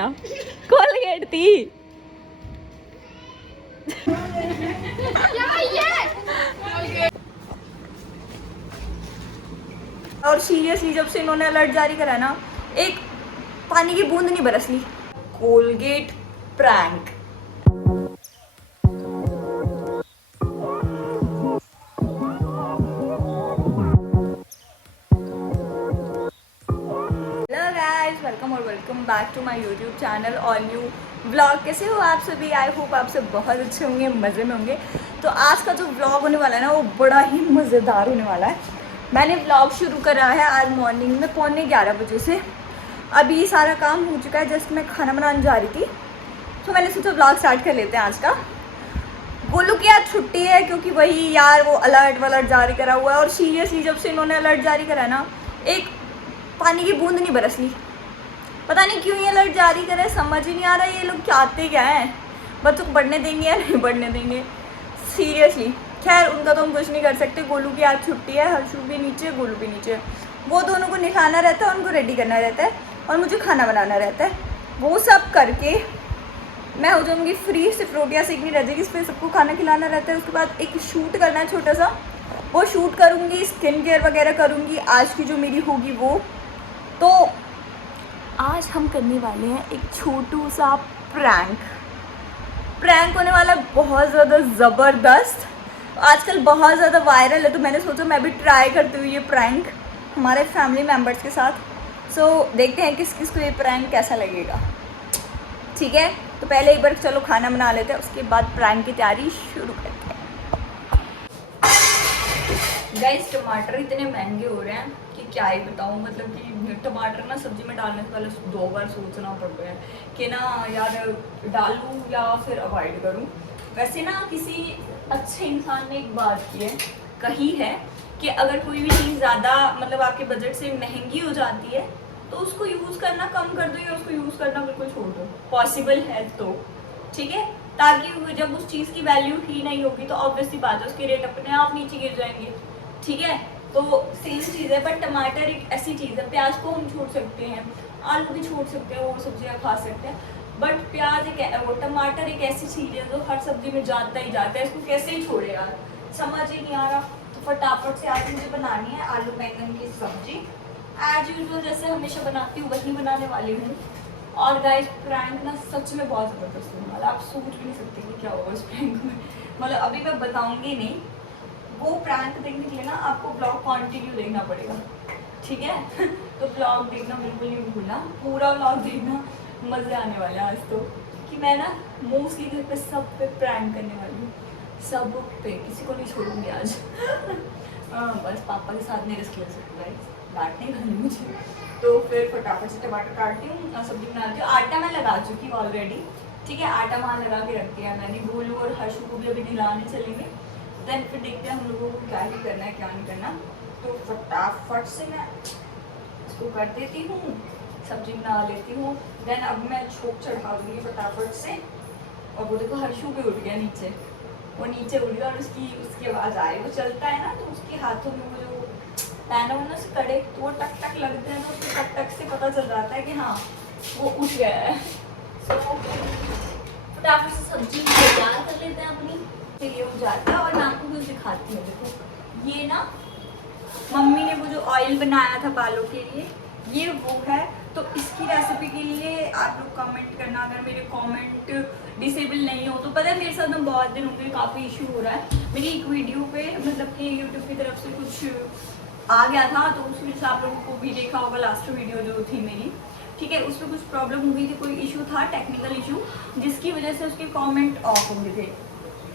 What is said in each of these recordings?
Colgate थी। और seriously जब से इन्होंने अलर्ट जारी करा ना, एक पानी की बूंद नहीं बरसली। Colgate prank. Welcome back to my YouTube channel all new vlog. कैसे हो आप सभी? आई होप आप सब बहुत अच्छे होंगे, मज़े में होंगे। तो आज का जो व्लॉग होने वाला है ना, वो बड़ा ही मज़ेदार होने वाला है। मैंने व्लॉग शुरू करा है आज मॉर्निंग में 11:15 बजे से। अभी सारा काम हो चुका है, जस्ट मैं खाना बनाने जा रही थी, तो मैंने सोचा व्लॉग स्टार्ट कर लेते हैं आज का। गोलू की आज छुट्टी है क्योंकि वही यार वो अलर्ट वलर्ट जारी करा हुआ है। और सीरियसली जब से इन्होंने अलर्ट जारी करा ना, एक पानी की बूंद नहीं बरसली। पता नहीं क्यों ये अलर्ट जारी करे, समझ ही नहीं आ रहा ये लोग चाहते क्या हैं। बच्चों को बढ़ने देंगे या नहीं बढ़ने देंगे, सीरियसली। खैर उनका तो हम कुछ नहीं कर सकते। गोलू की आज छुट्टी है, हर्षू भी नीचे, गोलू भी नीचे। वो दोनों को निकालना रहता है, उनको रेडी करना रहता है और मुझे खाना बनाना रहता है। वो सब करके मैं हो जाऊँगी फ्री। सिर्फ रोटियाँ सीखनी रह जाएगी, इस पर सबको खाना खिलाना रहता है। उसके बाद एक शूट करना है छोटा सा, वो शूट करूँगी। स्किन केयर वगैरह करूँगी आज की जो मेरी होगी वो। तो आज हम करने वाले हैं एक छोटू सा प्रैंक होने वाला है, बहुत ज़्यादा ज़बरदस्त। आजकल बहुत ज़्यादा वायरल है, तो मैंने सोचा मैं भी ट्राई करती हूँ ये प्रैंक हमारे फैमिली मेम्बर्स के साथ। सो देखते हैं किस किस को ये प्रैंक कैसा लगेगा। ठीक है, तो पहले एक बार चलो खाना बना लेते हैं, उसके बाद प्रैंक की तैयारी शुरू करते हैं। गाइस टमाटर इतने महंगे हो रहे हैं कि क्या ही बताऊँ। मतलब कि टमाटर ना सब्जी में डालने से पहले 2 बार सोचना पड़ रहा है कि ना यार डालूँ या फिर अवॉइड करूँ। वैसे ना किसी अच्छे इंसान ने एक बात कही है कि अगर कोई भी चीज़ ज़्यादा मतलब आपके बजट से महंगी हो जाती है तो उसको यूज़ करना कम कर दो या उसको यूज़ करना बिल्कुल छोड़ दो, पॉसिबल है तो। ठीक है, ताकि जब उस चीज़ की वैल्यू ही नहीं होगी तो ऑब्वियसली बात है उसके रेट अपने आप नीचे गिर जाएंगे। ठीक है, तो सेम चीज़ है। बट टमाटर एक ऐसी चीज़ है, प्याज को हम छोड़ सकते हैं, आलू भी छोड़ सकते हैं, और सब्जियां खा सकते हैं। बट प्याज वो टमाटर एक ऐसी चीज़ है जो हर सब्जी में जाता ही जाता है, इसको कैसे ही छोड़े यार, समझ ही नहीं आ रहा। तो फटाफट से आज मुझे बनानी है आलू बैंगन की सब्जी। एज यूजल जैसे हमेशा बनाती हूँ वही बनाने वाली हूँ। और गाइस प्रैंक ना सच में बहुत ज़बरदस्त होने वाला, आप सोच भी नहीं सकते कि क्या होगा इस प्रैंक में। मतलब अभी मैं बताऊँगी नहीं, वो प्रैंक देखने के लिए ना आपको ब्लॉग कंटिन्यू देखना पड़ेगा। ठीक है तो ब्लॉग देखना बिल्कुल नहीं भूलना, पूरा ब्लॉग देखना, मज़े आने वाले हैं आज तो। कि मैं ना मोस्टली घर पे सब पे प्रैंक करने वाली हूँ, सब पे, किसी को नहीं छोड़ूंगी आज। बस पापा के साथ नहीं रिस्क ले सकती है, डांट नहीं खानी मुझे। तो फिर फटाफट से टमाटर काटती हूँ, सब्जी बनाती हूँ। आटा मैं लगा चुकी हूँ ऑलरेडी। ठीक है, आटा वहाँ लगा के रख दिया मैंने। गोलू और हर्षू को भी अभी दिलाने चलेंगे, देन फिर देखते हैं हम लोगों को क्या ही करना है क्या नहीं करना। तो फटाफट से मैं इसको कर देती हूँ, सब्जी बना लेती हूँ। देन अब मैं छोंक चढ़ा दूँगी फटाफट से। और वो देखो हर्षू भी उठ गया नीचे, वो नीचे उठ गया और उसकी आवाज़ आए, वो चलता है ना तो उसके हाथों में वो जो पैना होना से कड़े तो वो टक टक लगते हैं, तो उसके टक टक से पता चल जाता है कि हाँ वो उठ गया है। तो फटाफट से सब्जी तैयार कर लेते हैं अपनी, तो ये हो जाता है। और मैं आपको कुछ दिखाती हूँ, देखो ये ना मम्मी ने वो जो ऑयल बनाया था बालों के लिए, ये वो है। तो इसकी रेसिपी के लिए आप लोग कमेंट करना, अगर मेरे कमेंट डिसेबल नहीं हो तो। पता है मेरे साथ ना बहुत दिन हो गए, काफ़ी इशू हो रहा है। मेरी एक वीडियो पे मतलब कि यूट्यूब की तरफ से कुछ आ गया था, तो उस वजह से आप लोगों को भी देखा होगा लास्ट वीडियो जो थी मेरी। ठीक है, उसमें कुछ प्रॉब्लम हो गई थी, कोई इशू था, टेक्निकल इशू, जिसकी वजह से उसके कमेंट ऑफ हो गए थे।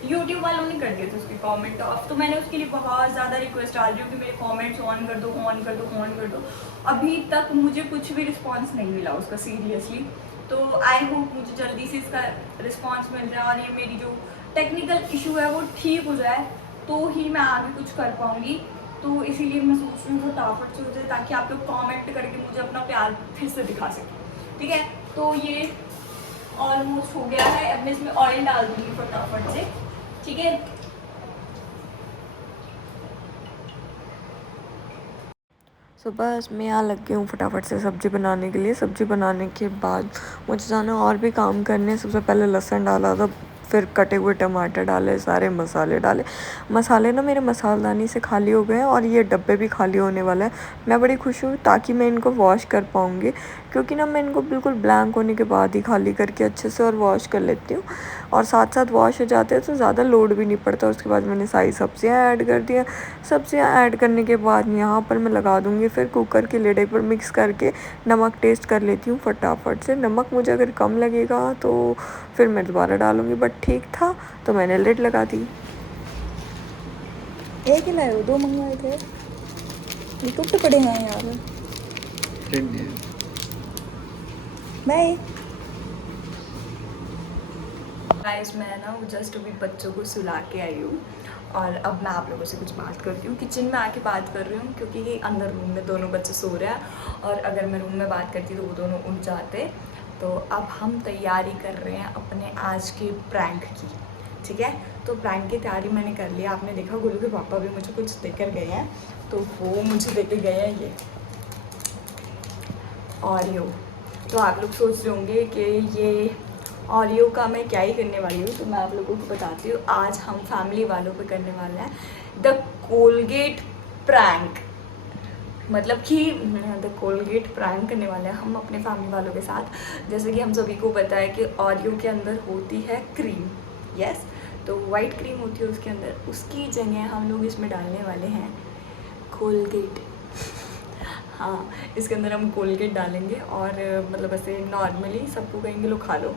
यूट्यूब वालों ने कर दिए थे उसके कमेंट ऑफ। तो मैंने उसके लिए बहुत ज़्यादा रिक्वेस्ट डाल रही हूँ कि मेरे कमेंट्स ऑन कर दो, ऑन कर दो, ऑन कर दो। अभी तक मुझे कुछ भी रिस्पांस नहीं मिला उसका, सीरियसली। तो आई होप मुझे जल्दी से इसका रिस्पांस मिल जाए और ये मेरी जो टेक्निकल इशू है वो ठीक हो जाए, तो ही मैं आगे कुछ कर पाऊँगी। तो इसीलिए मैं सोच रही हूँ फटाफट से हो जाए, ताकि आप लोग कमेंट करके मुझे अपना प्यार फिर से दिखा सकें। ठीक है, तो ये ऑलमोस्ट हो गया है। अब मैं इसमें ऑयल डाल दूँगी फटाफट से। ठीक है, तो बस मैं यहाँ लग गई हूँ फटाफट से सब्ज़ी बनाने के लिए। सब्ज़ी बनाने के बाद मुझे जाना और भी काम करने। सबसे पहले लहसुन डाला था, फिर कटे हुए टमाटर डाले, सारे मसाले डाले। मसाले ना मेरे मसालदानी से खाली हो गए हैं और ये डब्बे भी खाली होने वाला है। मैं बड़ी खुश हूँ ताकि मैं इनको वॉश कर पाऊँगी, क्योंकि ना मैं इनको बिल्कुल ब्लैंक होने के बाद ही खाली करके अच्छे से और वॉश कर लेती हूँ, और साथ साथ वॉश हो जाते हैं तो ज़्यादा लोड भी नहीं पड़ता। उसके बाद मैंने सारी सब्ज़ियाँ ऐड कर दिया। सब्ज़ियाँ ऐड करने के बाद यहाँ पर मैं लगा दूँगी फिर कुकर की लिड पर मिक्स करके नमक टेस्ट कर लेती हूँ फटाफट से। नमक मुझे अगर कम लगेगा तो फिर मैं दोबारा डालूँगी, बट ठीक था तो मैंने लिड लगा दी। एक ही लाए हो, 2 मंगवाए थे, ये टूटे पड़े हैं यार। बाय गाइस, मैं ना जस्ट अभी बच्चों को सुला के आई हूँ और अब मैं आप लोगों से कुछ बात करती हूँ। किचन में आके बात कर रही हूँ क्योंकि ये अंदर रूम में दोनों बच्चे सो रहे हैं और अगर मैं रूम में बात करती तो वो दोनों उठ जाते। तो अब हम तैयारी कर रहे हैं अपने आज के प्रैंक की, ठीक है। तो प्रैंक की तैयारी मैंने कर लिया। आपने देखा गोलू के पापा भी मुझे कुछ देकर गए हैं, तो वो मुझे देके गए हैं ये ऑरियो। तो आप लोग सोच रहे होंगे कि ये ऑरियो का मैं क्या ही करने वाली हूँ, तो मैं आप लोगों को बताती हूँ। आज हम फैमिली वालों पे करने वाले हैं द कोलगेट प्रैंक, मतलब कि द कोलगेट प्रैंक करने वाले हैं हम अपने फैमिली वालों के साथ। जैसे कि हम सभी को पता है कि ऑरियो के अंदर होती है क्रीम, यस, तो वाइट क्रीम होती है उसके अंदर। उसकी जगह हम लोग इसमें डालने वाले हैं कोलगेट। हाँ, इसके अंदर हम कोलगेट डालेंगे और मतलब ऐसे नॉर्मली सबको कहेंगे लो खा लो,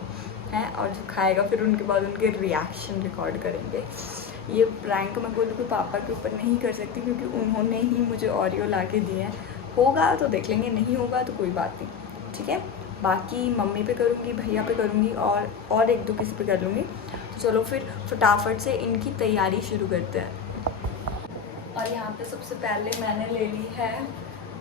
हैं, और जो खाएगा फिर उनके बाद उनके रिएक्शन रिकॉर्ड करेंगे। ये प्रैंक मैं गोलू के पापा के ऊपर नहीं कर सकती क्योंकि उन्होंने ही मुझे ऑरियो ला के दिए हैं। होगा तो देख लेंगे, नहीं होगा तो कोई बात नहीं, ठीक है। बाकी मम्मी पे करूँगी, भैया पे करूँगी और एक दो किसी पे कर लूँगी। तो चलो फिर फटाफट से इनकी तैयारी शुरू करते हैं। और यहाँ पे सबसे पहले मैंने ले ली है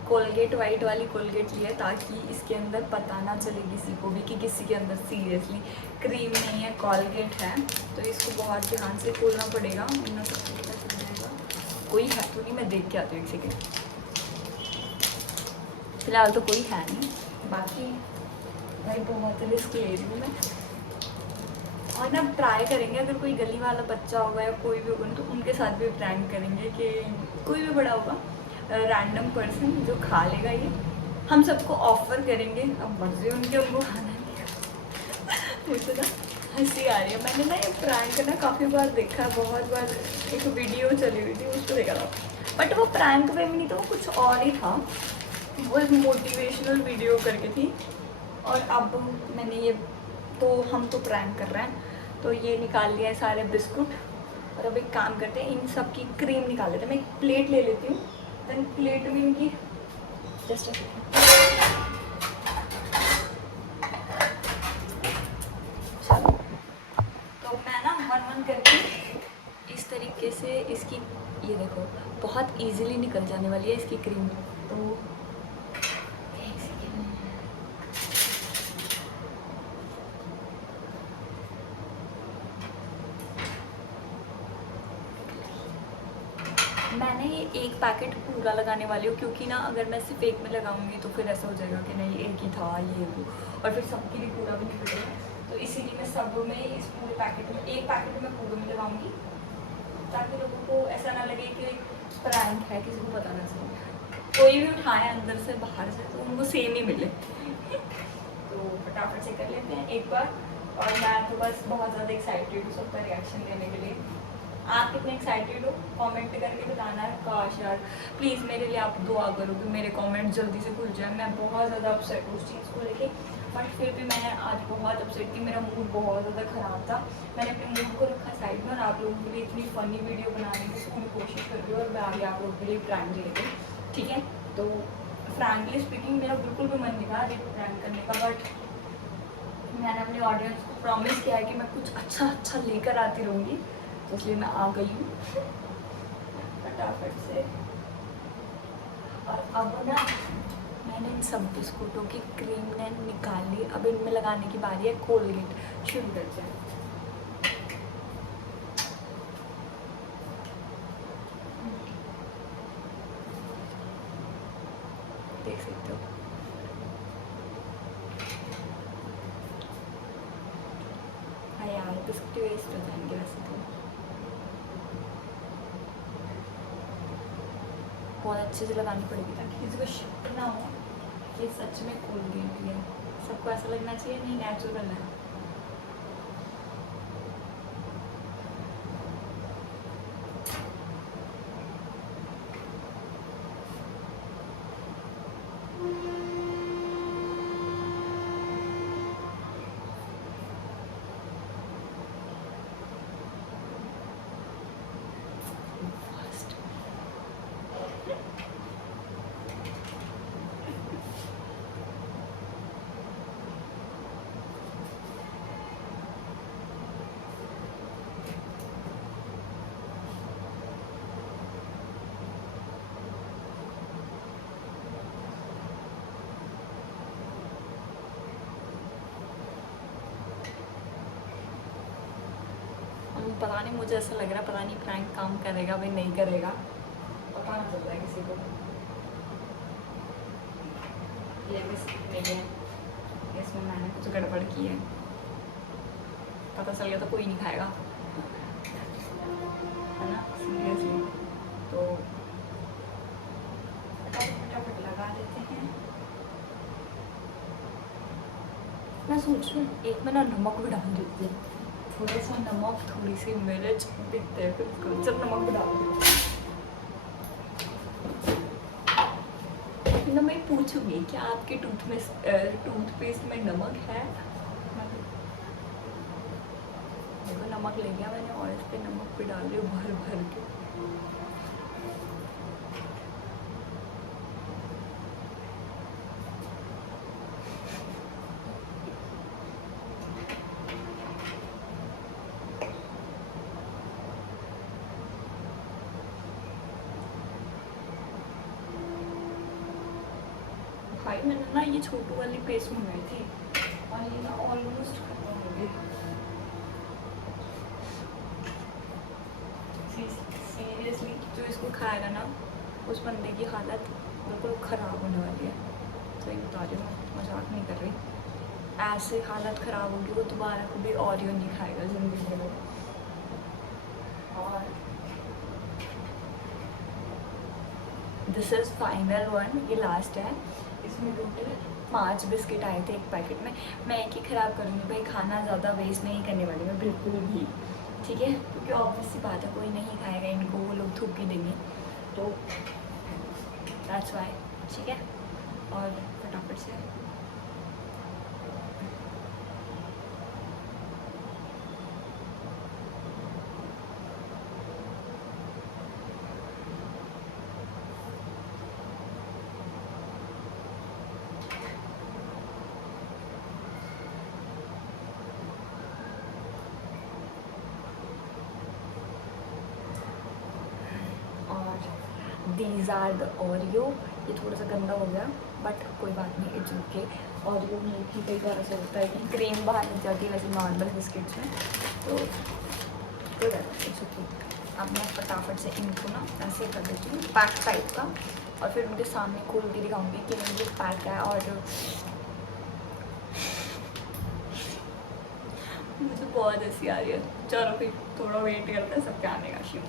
कोलगेट, वाइट वाली कोलगेट ली है ताकि इसके अंदर पता ना चले किसी को भी कि किसी के अंदर सीरियसली क्रीम नहीं है, कोलगेट है। तो इसको बहुत ध्यान से खोलना पड़ेगा, वरना सबको पता चल जाएगा। कोई है तो नहीं, मैं देख के आती हूँ एक सेकेंड। फिलहाल तो कोई है नहीं, बाकी भाई बहुत रिस्क ले रही हूँ मैं। और ना ट्राई करेंगे, अगर कोई गली वाला बच्चा होगा या कोई भी होगा तो उनके साथ भी प्रैंक करेंगे कि कोई भी बड़ा होगा रैंडम पर्सन जो खा लेगा ये, हम सबको ऑफर करेंगे। अब मर्जी उनके, उनको खाना नहीं। मुझे ना हंसी आ रही है। मैंने ना ये प्रैंक ना काफ़ी बार देखा है, बहुत बार एक वीडियो चली हुई थी उसको देखा था, बट वो प्रैंक वे में नहीं था, वो कुछ और ही था। वो एक मोटिवेशनल वीडियो करके थी। और अब मैंने ये, तो हम तो प्रैंक कर रहे हैं, तो ये निकाल लिया है सारे बिस्कुट। और अब एक काम करते हैं, इन सब की क्रीम निकाल लेते हैं। मैं एक प्लेट ले लेती हूँ, देन प्लेट में इनकी जस्ट चलो। तो मैं ना वन वन करके इस तरीके से इसकी, ये देखो बहुत इजीली निकल जाने वाली है इसकी क्रीम। तो मैंने ये एक पैकेट पूरा लगाने वाली हूँ, क्योंकि ना अगर मैं सिर्फ एक में लगाऊंगी तो फिर ऐसा हो जाएगा कि नहीं एक ही था ये वो, और फिर सबके लिए पूरा भी नहीं मिलेगा। तो इसीलिए मैं सब में इस पूरे पैकेट में, एक पैकेट में पूरे में लगाऊंगी, ताकि लोगों को ऐसा ना लगे कि प्रैंक है, किसी को पता ना चले। कोई भी उठाए अंदर से बाहर से तो उनको सेम ही मिले। तो फटाफट से कर लेते हैं एक बार। और मैं तो बस बहुत ज़्यादा एक्साइटेड हूँ सबका रिएक्शन देने के लिए। आप कितने एक्साइटेड हो कमेंट करके बताना है। काश यार प्लीज़ मेरे लिए आप दुआ करो कि मेरे कमेंट जल्दी से खुल जाए। मैं बहुत ज़्यादा अपसेट हूँ उस चीज़ को लेके, बट फिर भी मैं आज बहुत अपसेट थी, मेरा मूड बहुत ज़्यादा ख़राब था। मैंने अपने मूड को रखा साइड में और आप लोगों के लिए इतनी फ़नी वीडियो बनाने की पूरी कोशिश कर रही हूँ, और मैं आगे आप लोगों के लिए प्रैंक लेके, ठीक है। तो फ्रैंकली स्पीकिंग मेरा बिल्कुल भी मन नहीं था ये प्रैंक करने का, बट मैंने अपने ऑडियंस को प्रॉमिस किया है कि मैं कुछ अच्छा लेकर आती रहूँगी, तो इसलिए मैं आ गई हूँ फटाफट से। और अब ना मैंने इन सब बिस्कुटों की क्रीम ने निकाल ली, अब इनमें लगाने की बारी है कोलगेट। शुरू करते हैं। बिस्किट वेस्ट हो जाएंगे वैसे तो। बहुत अच्छे से लगानी पड़ेगी ताकि किसी को शक ना हो ये सच में कोलगेट है। सबको ऐसा लगना चाहिए नहीं नेचुरल है। पता नहीं, मुझे ऐसा लग रहा है पता नहीं प्रैंक काम करेगा भाई नहीं करेगा, पता नहीं चल रहा है किसी को। ये बिस्किट नहीं है, इसमें मैंने कुछ गड़बड़ की है, पता चल गया तो कोई नहीं खाएगा, है ना, सीरियसली। तो फटाफट लगा देते हैं। मैं सोच रही हूँ एक में ना नमक भी डाल देती हूँ, थोड़ा सा नमक, थोड़ी सी मिर्च, दिखते हैं फिर जब नमक भी डाल दूँ। ना मैं पूछूंगी क्या आपके टूथपेस्ट में नमक है? देखो नमक ले गया मैंने और इस पे नमक भी डाल रही हूँ भर भर के। भाई मैंने ना ये छोटू वाली पेस्ट मंगाई थी और ये ना ऑलमोस्ट खत्म हो गई। सीरियसली जो इसको खाएगा ना उस बंदे की हालत बिल्कुल ख़राब होने वाली है, सही बता रही हूँ, मजाक नहीं कर रही। ऐसे हालत ख़राब होगी वो दोबारा कभी ऑरियो नहीं खाएगा ज़िंदगी में। और दिस इज़ फाइनल वन, ये लास्ट है। इसमें टोटल 5 बिस्किट आए थे एक पैकेट में। मैं एक ही ख़राब करूँगी भाई, खाना ज़्यादा वेस्ट नहीं करने वाली मैं बिल्कुल भी, ठीक है, क्योंकि ऑब्वियस सी बात है कोई नहीं खाएगा इनको, वो लोग थूक ही देंगे, तो दैट्स वाई, ठीक है। और फटाफट से दीज आर द ओरियो। ये थोड़ा सा गंदा हो गया बट कोई बात नहीं, इट्स ओके। ओरियो में भी कई बार ऐसा होता है कि क्रीम बाहर निकल जाती है वैसे नॉर्मल बिस्किट्स में, तो कोई बात नहीं, इट्स ओके। अब मैं फटाफट से इनको ना ऐसे कर देती हूँ पैक टाइप का, और फिर उनके सामने खोल के दिखाऊंगी कि मुझे पैक है। और मुझे बहुत हंसी आ रही है। चलो फिर थोड़ा वेट करते हैं सबके आने का। शिव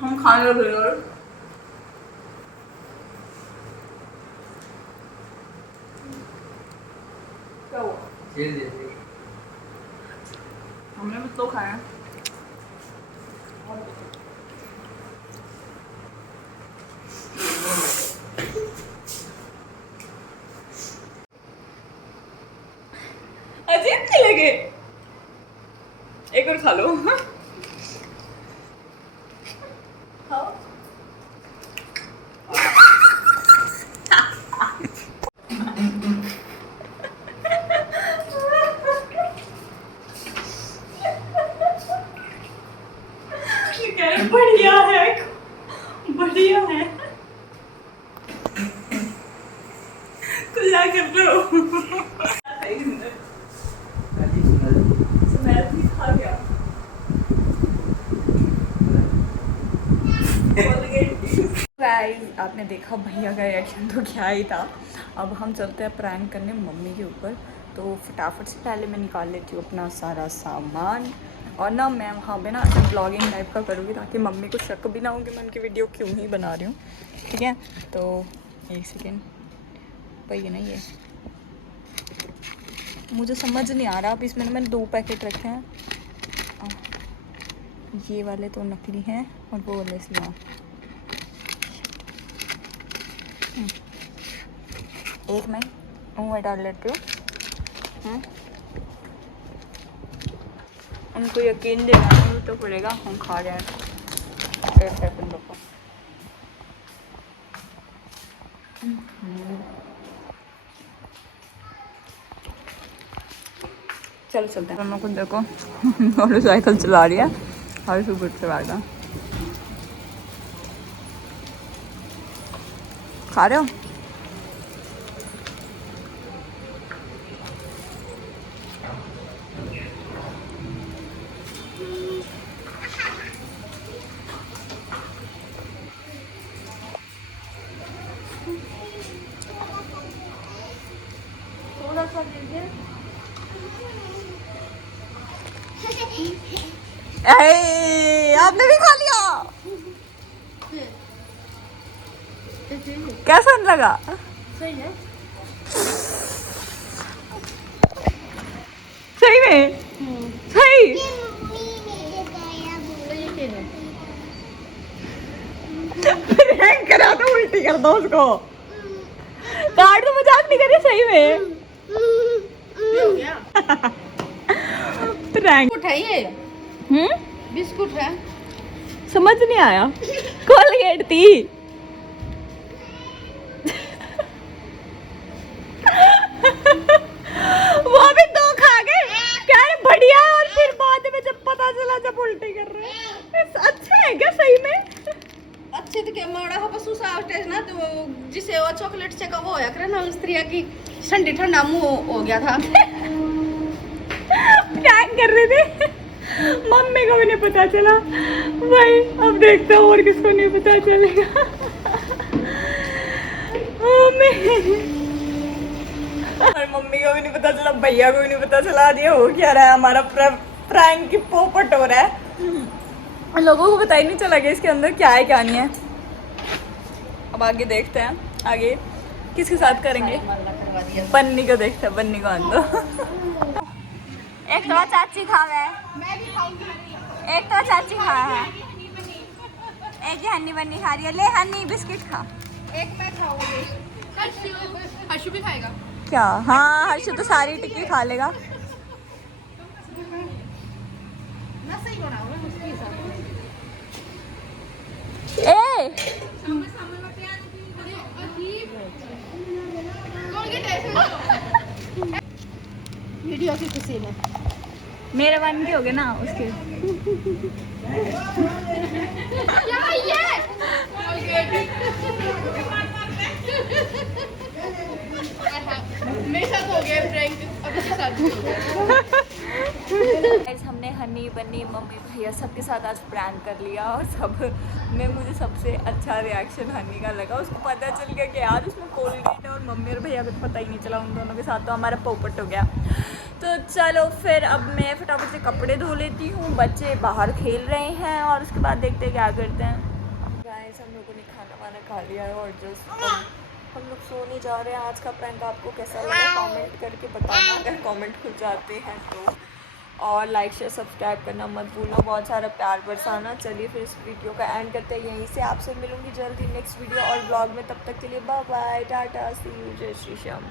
हम खाने लगे यार। क्या हुआ? हमने भी तो खाया। अजीब नहीं लगे? एक और खा लो। बढ़िया है, बढ़िया है। कुल्ला कर लो। गाइस आपने देखा भैया का रिएक्शन तो क्या ही था। अब हम चलते हैं प्रैंक करने मम्मी के ऊपर। तो फटाफट से पहले मैं निकाल लेती हूँ अपना सारा सामान और ना मैं वहाँ पे ना ब्लॉगिंग टाइप का करूँगी ताकि मम्मी को शक भी ना हो कि मैं उनकी वीडियो क्यों ही बना रही हूँ। ठीक है, तो एक सेकेंड भाई ना ये मुझे समझ नहीं आ रहा। अब इसमें मैंने 2 पैकेट रखे हैं, ये वाले तो नकली हैं और वो वाले इसलिए एक मैं मुँह में डाल लेती हूँ। उनको यकीन दिलाना तो पड़ेगा हम खा रहे हैं। एक सेकंड रुको। चल चलते हैं। दोनों को देखो मोटरसाइकिल चला रही है और सुबह से बैठा। खा रहे हो? थोड़ा सा दीजिए। आपने भी खा लिया? कैसा लगा? सही है। सही में? सही? प्रैंक करा तो उल्टी कर दो उसको। काट तो मजाक नहीं करी सही में। प्रैंक बिस्कुट है ये। बिस्कुट है। समझ नहीं आया। कोलगेट थी। वो भी 2 खा गए। क्या है बढ़िया है और फिर बाद में जब पता चला जब उल्टी कर रहे हैं। अच्छा है क्या सही में? अच्छे तो क्या माड़ा हो बस उसा टेस्ट ना तो जिसे वो चॉकलेट से का वो होया करे ना स्त्रिया की ठंडी ठंडा मुंह हो गया था। प्रैंक कर रहे थे। मम्मी को भी नहीं पता चला भाई। अब देखते हो और किसको नहीं पता चलेगा। और मम्मी को भी नहीं पता चला, भैया को भी नहीं पता चला। ये हो क्या रहा है? हमारा प्रैंक की पोपट हो रहा है। लोगों को पता ही नहीं चला कि इसके अंदर क्या है क्या नहीं है। अब आगे देखते हैं आगे किसके साथ करेंगे। बन्नी को देखते हैं, बन्नी को आंदो। एक तो चाची खावे, एक तो चाची खा है, एक ही हन्नी बन्नी खा रही है। ले हन्नी बिस्किट खा। एक मैं खाऊंगी। हर्षु भी खाएगा क्या? हाँ हर्षु तो सारी टिक्की खा लेगा। मैं सही बनाऊंगा उसके हिसाब ए वीडियो की खुशी में मेरे बन के हो गए ना उसके। मेरे साथ हो गया प्रैंक, अब इसके साथ भी होगा। हमने हनी बन्नी मम्मी भैया सबके साथ आज प्रैंक कर लिया और सब में मुझे सबसे अच्छा रिएक्शन हनी का लगा। उसको पता चल गया कि यार उसमें कोलगेट है और मम्मी और भैया को तो पता ही नहीं चला। उन दोनों के साथ तो हमारा पोपट हो गया। तो चलो फिर अब मैं फटाफट से कपड़े धो लेती हूँ। बच्चे बाहर खेल रहे हैं और उसके बाद देखते हैं क्या करते हैं। गाइस हम लोगों ने खाना वाना खा लिया है और जस्ट हम लोग सोने जा रहे हैं। आज का प्रैंक आपको कैसा लगा कमेंट करके बताना, अगर कमेंट खुल जाते हैं तो। और लाइक शेयर सब्सक्राइब करना मत भूलना, बहुत सारा प्यार बरसाना। चलिए फिर इस वीडियो का एंड करते हैं यहीं से। आपसे मिलूंगी जल्दी नेक्स्ट वीडियो और ब्लॉग में। तब तक के लिए bye bye, tata, see you, जय श्री श्याम।